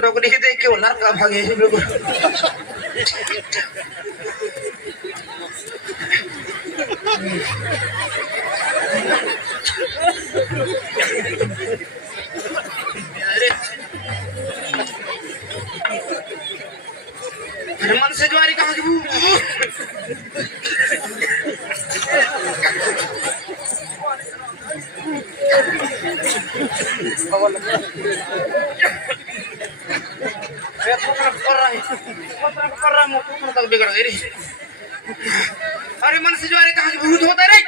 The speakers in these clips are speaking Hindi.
नौकरी देख के लड़का भागे बिल्कुल मन से ज्वारी कहाँ की बिगड़ गई। अरे मन से ज्वारी कहाँ की भूत होता रे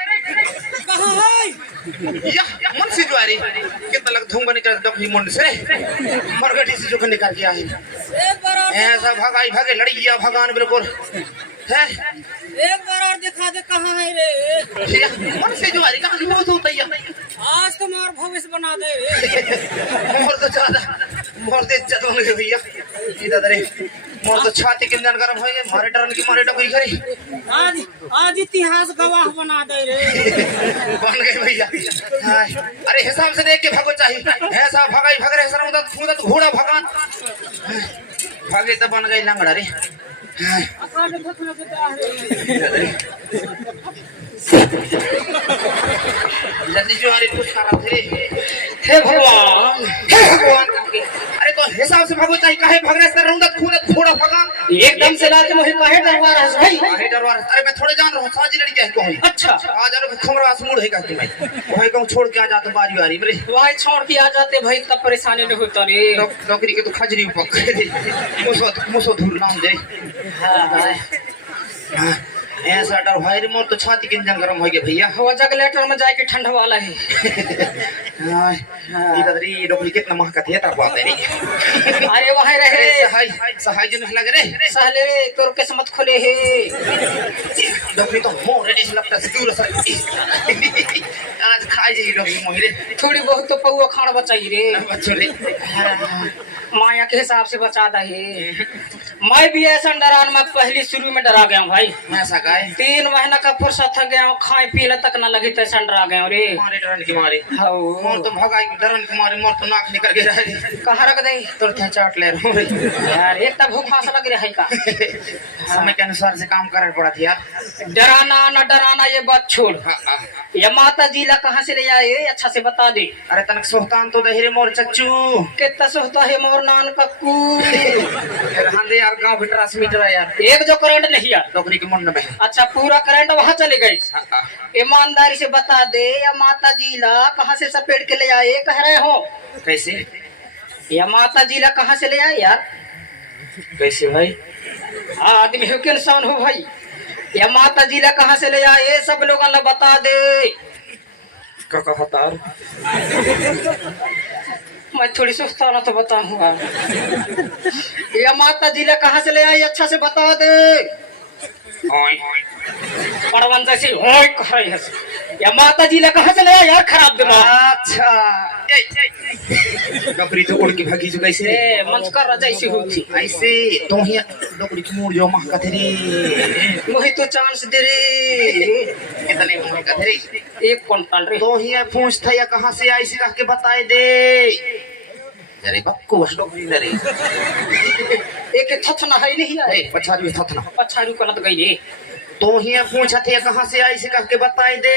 मन से ज्वारी कितना लग धूम निकल डॉक्टरी मुंड से मरगटी से जो निकाल के आई ऐसा भागाई भागे लड़िया भगवान बिल्कुल है। एक बार और दिखा दे कहाँ है रे मन से ज्वारी कहाँ की भूत होता है आज तुम्हारा भविष्य बना दे रे मोर तो ज्यादा मोर दे इज्जत होने के भैया इधर रे मोर तो छाती के अंदर गरम हो गए मारे टर्न की मारे टोकरी करी आज आज इतिहास गवाह बना दे रे बन गए भैया। अरे हिसाब से देख के भागो चाहिए ऐसा भगाई भाग रहे सर मतलब घोड़ा भगवान भागे तो बन गई लंगड़ा रे जल्दी जो अरे कुछ खराब थे हे भगवान अरे तो हिसाब से भागो चाहिए काहे भाग रहे सर रौंदा खून थोड़ा भगवान एकदम से लाके मुझे काहे डरवा रहा है भाई काहे डरवा रहा अरे मैं थोड़े जान रहा हूं साजी लड़ी क्या कहूं अच्छा आ जा रो खमरवा से मुड़ है कहती मैं वही कहूं छोड़ के आ जा तो बारी बारी मेरे वही छोड़ के आ जाते भाई तब परेशानी नहीं होता रे नौकरी के तो खजरी पकड़े दे मुसो धूल नाम दे हां ऐसा डर भाई रे मोर तो छाती के इंजन गरम हो गया भैया वो जग लेटर में जाके ठंडा वाला है हां इधर री डोकली कितना महकत है तब बात है रे अरे वहां रहे सहाय जन लग रे सहले तोर किस्मत खुले है डोकली तो मोर रेडी से लगता है दूर सर आज खाई जाई डोकली मोहिरे थोड़ी बहुत तो पौवा खाना बचाई रे बच्चों रे माया के हिसाब से बचा दे मैं भी ऐसा डरान में पहली शुरू में डरा गया हूँ भाई ऐसा गाय 3 महीना का फुर्सत थक गया हूँ खाए पीने तक न लगी तो डरा गया रे मारे डरन की मारे मोर तो भगाई डरन की मारे मोर तो नाक निकल गया रे कहाँ रख दे तोर थे चाट ले रहा हूं यार एक तब भूख लग रहा है का समय के अनुसार से काम करना पड़ा था यार डराना न डराना ये बात छोड़ ये माता जी ला कहाँ से ले आए अच्छा से बता दे अरे तनक सोहतान तो दहिरे मोर चच्चू कितना सोहता है मोर नान कक्कू रहंदे यार गांव भिटरा से मीटर यार एक जो करंट नहीं यार नौकरी के मुंड में अच्छा पूरा करंट वहाँ चले गए ईमानदारी से बता दे या माता जी ला कहाँ से सपेट के ले आए कह रहे हो कैसे या माता जी ला कहाँ से ले आए यार कैसे भाई आदमी हो के इंसान हो भाई या माता जी ला कहाँ से ले आए सब लोगों ने बता दे का कहता मैं थोड़ी सुस्ता ना तो बताऊंगा या माता जी ला कहाँ से ले आई अच्छा से बता दे परवन जैसे होय कह रही है या माता जी ला कहाँ से ले आई यार खराब दिमाग अच्छा नौकरी तो उड़ के भागी जो कैसे ए मंच कर जैसी होती ऐसे तो ही नौकरी की मूड जो महकत रे वही तो चांस दे रे कितने महकत रे 1 क्विंटल रे तो ही पूछता या कहाँ से आई से कह के बताए दे अरे बक्को वस नौकरी रे एक थथना है नहीं है पछाड़ी थथना पछाड़ी को लत गई रे तो ही पूछा थे कहाँ से आई से कह के बताए दे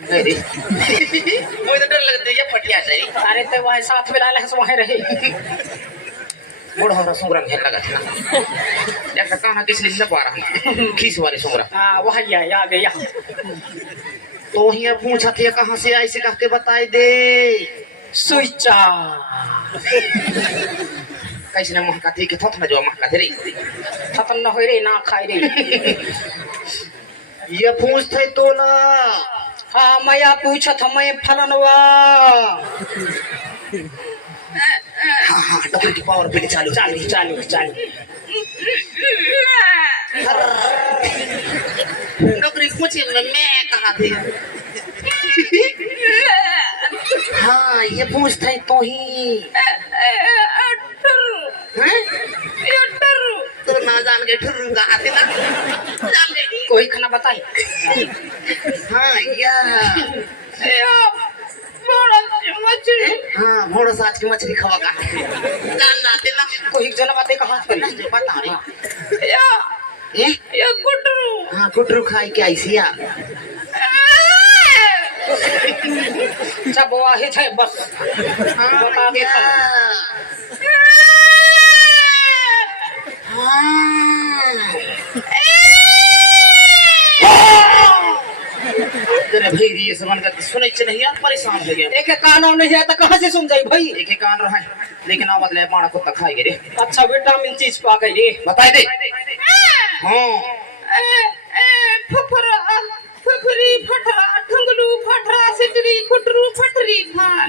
अरे मुझे डर लगता है ये फटिया सही अरे तो वही साथ में लाले हंस वहीं रहे बड़ा हमारा सुंगरा घेर लगा था देखा कहाँ किस लिए पा रहा खीस वाले सुंगरा हाँ वही आ गया तो ही पूछा थे कहाँ से आई से कह के बताए दे सुईचा कैसे ना महका थी कि थोथ ना जो महका थे थपन न हो रे ना खाई रे ये पूछते तोला हाँ मैं पूछत मैं फलनवा हाँ हाँ डॉक्टर की पावर पे चालू चालू चालू चालू नौकरी पूछे मैं कहाँ थे हाँ ये पूछता है तो ही तो ना जान के ठुर्रू का आते ना जान ले कोई खाना बताई। हाँ हाँ घोड़ा साज की मछली खवा का जान लाते ना कोई एक जना बातें कहाँ से करी बता रहे ये कुटरू हाँ कुटरू खाई के ऐसी आ सब वाहे छे बस बता दे तेरे भाई ये सब कर सुने च नहीं यार परेशान हो गया एक कानों नहीं है तो कहाँ से सुन जाई भाई। एक कान रहा है लेकिन आवाज ले पाना कुत्ता खाएगे रे। अच्छा विटामिन चीज पा गई रे बताए दे हाँ फफरा फफरी फटरा ठंगलू फटरा सिटरी खुटरू फटरी भान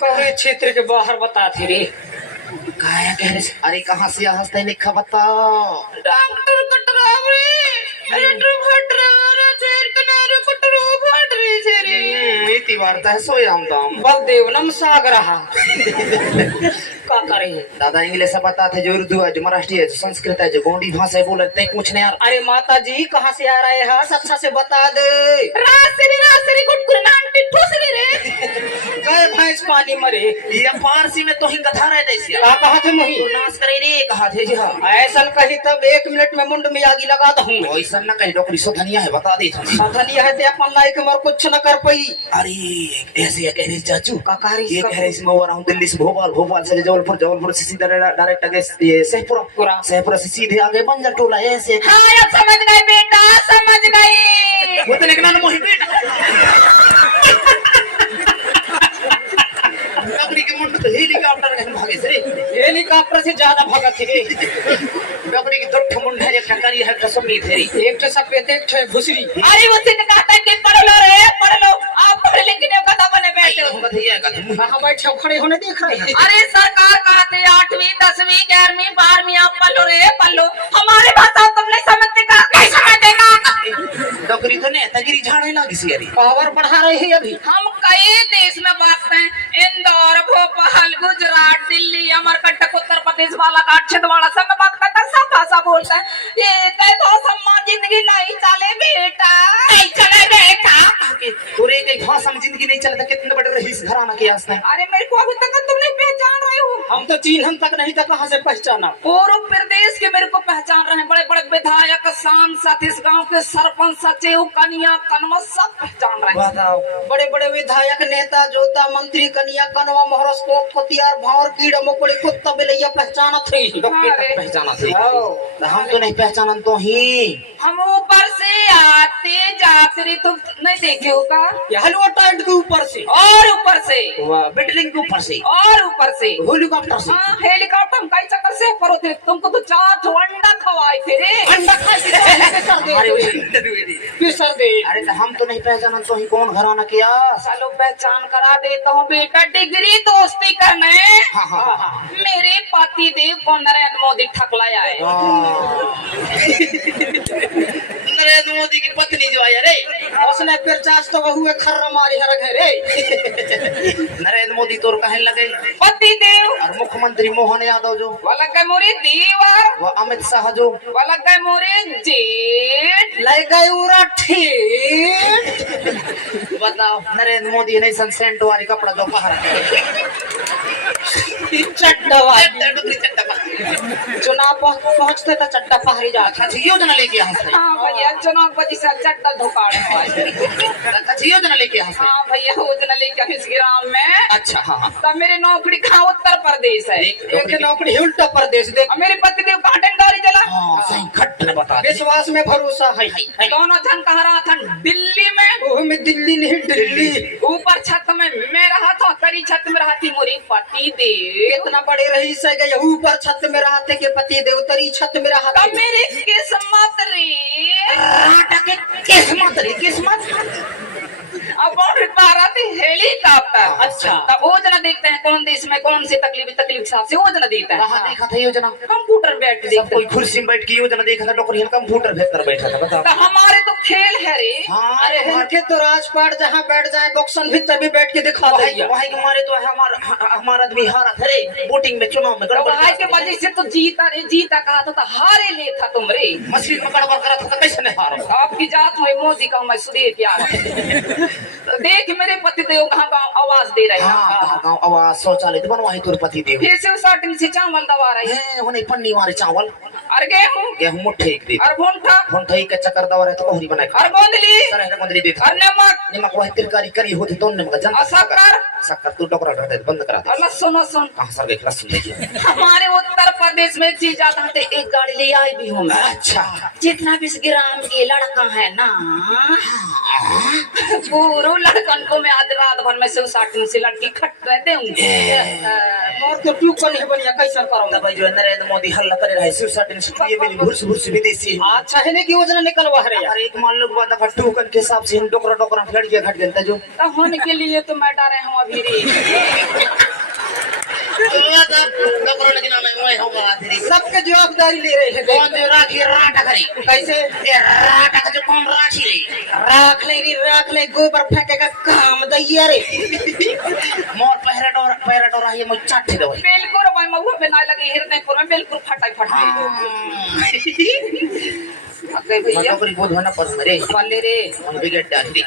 कौरे क्षेत्र के बाहर बता थे रे काया कह रहे अरे कहाँ से हंसते लिखा बताओ डॉक्टर कटरावरे रटरू फटरा रे चेर कनारे कुटरू फटरी छेरे इतनी वार्ता है सोयाम दाम बलदेव नम सागर का करे दादा इंग्लिश से बताते जो उर्दू है जो मराठी है जो संस्कृत है जो गोंडी भाषा है बोलते हैं पूछने यार। अरे माता जी कहाँ से आ रहे हैं अच्छा से बता दे। रासरी गुटगुरनांटी ठोसरी रे गए भैंस पानी मरे ये पारसी में तो ही कथा रहे थे का कहा थे मुही तो नाश करे रे कहा थे जी हाँ ऐसा कही तब 1 मिनट में मुंड में आगी लगा दूं ऐसा न कहीं डॉक्टरी सोधनिया है बता दी थी साधनिया है ते अपन लायक मर कुछ न कर पाई। अरे ऐसे कह रही चाचू काकारी ये कह रही इसमें हो रहा हूँ दिल्ली से भोपाल भोपाल से जबलपुर से सीधा डायरेक्ट आगे ये सहपुरा से सीधे आगे बंजर टोला ऐसे हाँ अब समझ गए बेटा समझ गए वो तो लेकिन मोही बेटा डॉक्टरी के मुंड तो हेलीकॉप्टर में भागे से हेलीकॉप्टर से ज्यादा भागा थे डॉक्टरी की दुठ मुंड है एक टकरी है कसमी थेरी एक तो सफेद एक तो भूसरी अरे वो सिद्ध कहता है कि पढ़ लो आप पढ़ लेकिन ये कथा बने बैठे हो बताइए कथा कहाँ बैठे खड़े होने देख रहे हैं। अरे सरकार कहते 8वीं 10वीं 11वीं 12वीं आप पढ़ लो हमारे भाषा तुम नहीं समझते का कैसे समझेगा डॉक्टरी तो नेतागिरी झाड़े ना किसी अरे पावर बढ़ा रहे हैं अभी हम कई देश में बांटते हैं इंदौर भोपाल गुजरात दिल्ली अमरकंटक उत्तर प्रदेश बालाघाट छिंदवाड़ा सब में बात करता सब भाषा बोलता है ये कई भाषा जिंदगी नहीं चले बेटा नहीं चले बेटा पूरे कई भाषा में जिंदगी नहीं चलता कितने बड़े रईस घराना के आस है अरे मेरे को अभी तक तुम नहीं पहचान रहे हो हम तो चिन्ह तक नहीं था कहाँ से पहचाना। पूर्व प्रदेश के मेरे को पहचान रहे हैं बड़े बड़े विधायक सांसद इस गांव के सरपंच सचिव कन्या कनवा सब पहचान रहे हैं। बताओ बड़े बड़े विधायक नेता जोता मंत्री कन्या कनवा मोहरस कोट कोतियार भावर कीड़ा मकोड़ी कुत्ता बिलैया पहचाना थी पहचाना थे हम तो नहीं पहचाना तो ही हम ऊपर से आते जाते तुम नहीं देखे होगा ये हलवा टाइट के ऊपर से और ऊपर से बिल्डिंग के ऊपर से और ऊपर से हेलीकॉप्टर से हाँ हेलीकॉप्टर हम कई चक्कर से पर होते तुमको तो 4 अंडा खवाए थे रे अंडा खा के सर दे अरे तो हम तो नहीं पहचाना तो ही कौन घराना किया चलो पहचान करा देता हूँ बेटा डिग्री दोस्ती करने मेरे पति देव को नरेंद्र मोदी ठकलाया है नरेंद्र मोदी की पत्नी जो आया रे उसने फिर चास तो हुए खर्र मारी हर घरे नरेंद्र मोदी तोर कहने लगे पति देव और मुख्यमंत्री मोहन यादव जो वाला गए मोरे दीवार वो अमित शाह जो वाला गए मोरे जेठ ले गए उरा ठीक बताओ नरेंद्र मोदी ने सेंट वाली कपड़ा जो पहना चट्टा चुनाव पहुंचते तो चट्टा पहरी जाता अच्छा योजना लेके यहाँ से हाँ भैया चुनाव बजी से चट्टा धोखाड़े अच्छा योजना लेके यहाँ से हाँ भैया योजना लेके इस ग्राम में अच्छा हाँ हाँ तब मेरी नौकरी कहाँ उत्तर प्रदेश है एक नौकरी उल्टा प्रदेश दे और मेरे पति देव कहाँ गाड़ी चला हाँ सही खट ने बता दे। विश्वास में भरोसा है दोनों जन कहा रहा था दिल्ली में वो में दिल्ली नहीं दिल्ली ऊपर छत में मैं रहा था करी छत में रहा थी मोरी पति देव इतना बड़े रही से गए ऊपर छत में रहते के पति देवतरी छत में रहा तब मेरी किस्मत रे किस्मत रे किस्मत अब भारत हेलीकॉप्टर। अच्छा। तब योजना देखते हैं कौन देश में कौन सी तकलीफ के हिसाब से योजना देता है। कहाँ देखा था योजना? कंप्यूटर में बैठ के सब देखते कोई हैं। कुर्सी में बैठ के योजना देखा था, डॉक्टर हिल कंप्यूटर भेज कर बैठा था, बताओ। तो हमारे तो खेल है रे। हाँ, अरे इनके तो राजपाट जहाँ बैठ जाए बॉक्सन भीतर भी बैठ के दिखा वही दिया। वही के मारे तो है हमारा आदमी हारा था रे वोटिंग में, चुनाव में तो गड़बड़ भाई के करा था। वजह से तो जीता रे, जीता कहा था तो हारे ले था तुम रे। मशीन में गड़बड़ करा था तो कैसे नहीं हारा? आपकी जात में मोदी का मैं सुधीर प्यार तो देख मेरे पति तो कहाँ का आवाज दे रहे हाँ, हैं। गाँव आवाज शौचालय तो बनवाई तोर पति देव फिर से साटिन से चावल दबा रही है। है होने पन्नी वाले चावल और गेहूं मुट्ठे एक दे और भूंठा फोन थई के चक्कर दवा रहे तो कोहरी बनाए और गोंदली सर है गोंदली दे और नमक निमक वही तिरकारी करी होती तो नमक जनता और शक्कर शक्कर तू डॉक्टर हटा दे बंद करा और दे। लहसुन। कहां सर गए लहसुन देखिए। हमारे उत्तर प्रदेश में एक चीज आता है, एक गाड़ी ले आई भी हूँ मैं। अच्छा जितना 20 ग्राम के लड़का है ना, पूरे लड़कन को मैं आज रात भर में से साटिन से लड़की खट रहे दूंगी। और तो ट्यूब पर नहीं बनिया कैसे करो। भाई जो नरेंद्र मोदी हल्ला करे रहे सिर्फ सर्टेन ये मेरी भूस विदेशी अच्छा है कि योजना निकलवा है यार। अरे एक मान लो बात का टूकन के हिसाब से हम डोकरा फेड़ के घट गया जो तो होने के लिए तो मैं डरे हूँ अभी रे। सबके जवाबदारी ले रहे हैं। कौन जो राखी राटा करी कैसे ये राटा का जो कौन राखी रे राख ले गोबर फेंके का काम दैया रे। मोर पैरा डोरा ये मुझ चाटी दे बिल्कुल भाई महुआ में ना लगे हृदयपुर में बिल्कुल फटाई फटाई। मतलब बहुत होना पर मेरे पाले रे बिगड़ डाली